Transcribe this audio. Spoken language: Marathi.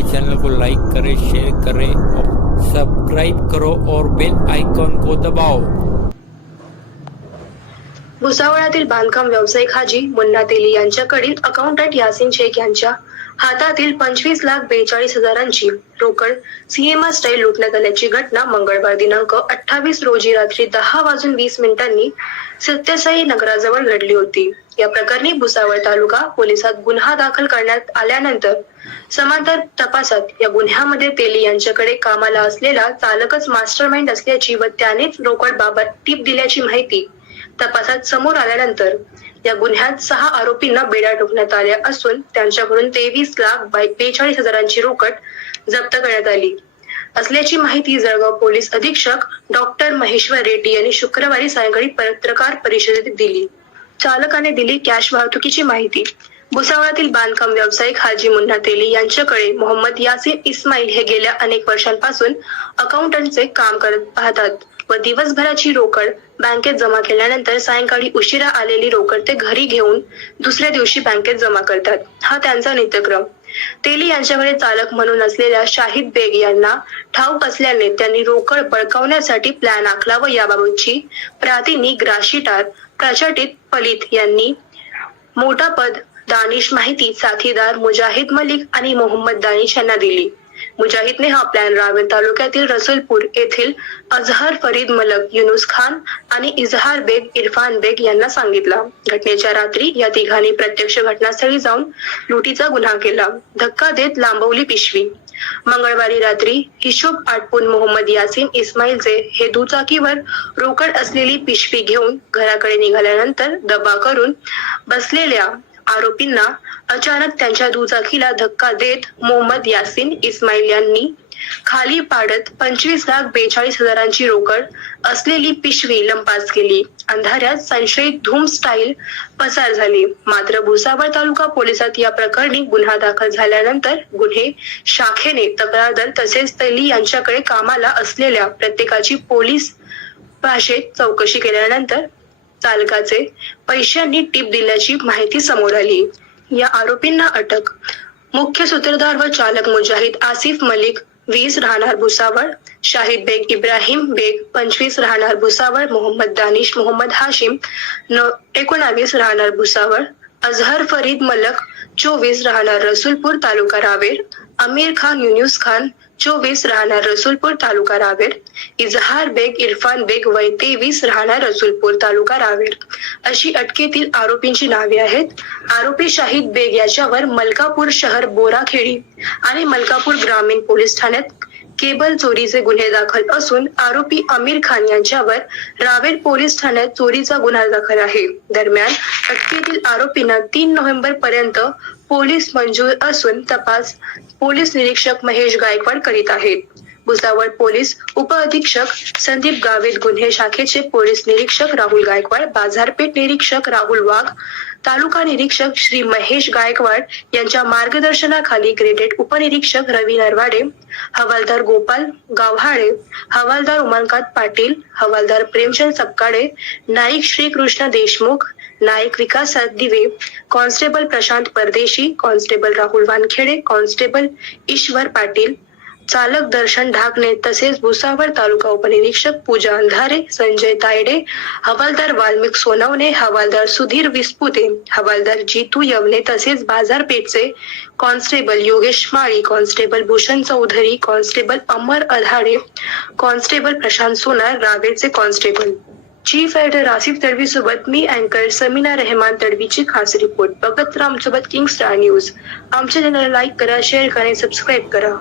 चैनल को लाइक करें शेयर करें और सब्सक्राइब करो और बेल आइकॉन को दबाओ। भुसावळातील बांधकाम व्यावसायिक हाजी मुन्ना तेली यांच्याकडील अकाउंटंट यासिन शेख यांच्या हातातील पंचवीस लाख बेचाळीस हजारांची रोकड सीएमआर स्टाईल लुटण्यात आल्याची घटना मंगळवार दिनांक अठ्ठावीस रोजी रात्री दहा वाजून वीस मिनिटांनी सत्यसाई नगराजवळ घडली होती. या प्रकरणी भुसावळ तालुका पोलिसात गुन्हा दाखल करण्यात आल्यानंतर समांतर तपासात या गुन्ह्यामध्ये तेली यांच्याकडे कामाला असलेला चालकच मास्टरमाइंड असल्याची व त्यानेच रोकड बाबत टीप दिल्याची माहिती तपासात समोर आल्यानंतर या गुन्ह्यात सहा आरोपींना बेड्या ठोकण्यात आल्या असून त्यांच्याकडून तेवीस लाख बेचाळीस हजारांची रोकड जप्त करण्यात आली. असल्याची माहिती जळगाव पोलीस अधीक्षक डॉक्टर महेश्वर रेड्डी यांनी शुक्रवारी सायंकाळी पत्रकार परिषदेत दिली. चालकाने दिली कॅश वाहतुकीची माहिती. भुसावळातील बांधकाम व्यावसायिक हाजी मुन्ना तेली यांच्याकडे मोहम्मद यासिन इस्माईल हे गेल्या अनेक वर्षांपासून अकाउंटंटचे काम करत पाहतात. व दिवसभराची रोकड बँकेत जमा केल्यानंतर सायंकाळी उशिरा आलेली रोकड ते घरी घेऊन दुसऱ्या दिवशी बँकेत जमा करतात. हा त्यांचा नित्यक्रम. तेली यांच्याकडे चालक म्हणून असलेल्या शाहिद बेग यांना ठाऊक असल्याने त्यांनी रोकड बळकावण्यासाठी प्लॅन आखला व याबाबतची प्रातिनिक राशीटार प्रचटित पलित यांनी मोठा पद दानिश माहिती साथीदार मुजाहिद मलिक आणि मोहम्मद दानिश यांना दिली. मुजाहिदने हा प्लॅन रावेर तालुक्यातील रसुलपूर येथील अझहर फरीद मलक युनुस खान आणि इजहार बेग इरफान बेग यांना सांगितला. घटनेच्या रात्री या तिघांनी प्रत्यक्ष घटनास्थळी जाऊन लुटीचा गुन्हा केला. धक्का देत लांबवली पिशवी. मंगळवारी रात्री हिशोब आटपून मोहम्मद यासिन इस्माईलचे हे दुचाकीवर रोकड असलेली पिशवी घेऊन घराकडे निघाल्यानंतर दबा करून बसलेल्या आरोपींना अचानक त्यांच्या दुचाकीला धक्का देत मोहम्मद यासिन इस्माईल यांनी खाली पाडत पंचवीस लाख बेचाळीस हजारांची रोकड असलेली पिशवी लंपास केली. अंधाऱ्यात संशयित धूम स्टाईल पसार झाली. मात्र भुसावळ तालुका पोलिसात या प्रकरणी गुन्हा दाखल झाल्यानंतर गुन्हे शाखेने तक्रारदार तसेच तैली यांच्याकडे कामाला असलेल्या प्रत्येकाची पोलीस भाषेत चौकशी केल्यानंतर चालकाचे पैशांनी टीप दिल्याची माहिती समोर आली. या आरोपींना अटक. मुख्य सूत्रधार व चालक मुजाहिद आसिफ मलिक वीस राहणार भुसावळ शाहिद बेग इब्राहिम बेग पंचवीस राहणार भुसावळ मोहम्मद दानिश मोहम्मद हाशिम एकोणावीस राहणार भुसावळ अझहर फरीद मलक चोवीस राहणार रसूलपूर तालुका रावेर अमीर खान युनुस खान चोवीस राहणार रसूलपूर तालुका रावेर. इजहार बेग इरफान बेग वय तेवीस राहणार रसूलपूर तालुका रावेर. अशी अटकेतील आरोपींची नावे आहेत. आरोपी शाहिद बेग याच्यावर मलकापूर शहर बोराखेडी आणि मलकापूर ग्रामीण पोलीस ठाण्यात केबल चोरीचे गुन्हे दाखल असून आरोपी आमिर खान यांच्यावर रावेर पोलीस ठाण्यात चोरीचा गुन्हा दाखल आहे. दरम्यान अटकेतील आरोपींना तीन नोव्हेंबर पर्यंत पोलीस मंजूर असून तपास पोलीस निरीक्षक महेश गायकवाड करीत आहेत भुसावळ पोलीस उपअधीक्षक संदीप गावित गुन्हे शाखेचे पोलीस निरीक्षक राहुल गायकवाड बाजारपेठ निरीक्षक राहुल वाघ तालुका निरीक्षक श्री महेश गायकवाड यांच्या मार्गदर्शनाखाली ग्रेडेड उपनिरीक्षक रवी नरवाडे हवालदार गोपाल गावहाळे हवालदार उमाकांत पाटील हवालदार प्रेमचंद सपकाळे नाईक श्रीकृष्ण देशमुख नाईक विकास दिवे constable Prashant Pardeshi constable Rahul Wankhede constable Ishwar Patil चालक दर्शन ढाकणे तसेच भुसावळ तालुका उपनिरीक्षक पूजा अंधारे संजय तायडे हवालदार वाल्मिक सोनवणे हवालदार सुधीर विस्पुते हवालदार जितू यवने तसेच बाजारपेठचे constable Yogesh Mali constable Bhushan Chaudhari constable Amar Adhade constable Prashant Sonar रावेरचे constable. Chief editor Asif Tadvi सोबत मी अँकर समीना रेहमान तडवीची खास रिपोर्ट. बघत रामसोबत आमच्यासोबत किंग स्टार न्यूज. आमच्या चॅनलला लाईक करा शेअर करा सबस्क्राईब करा.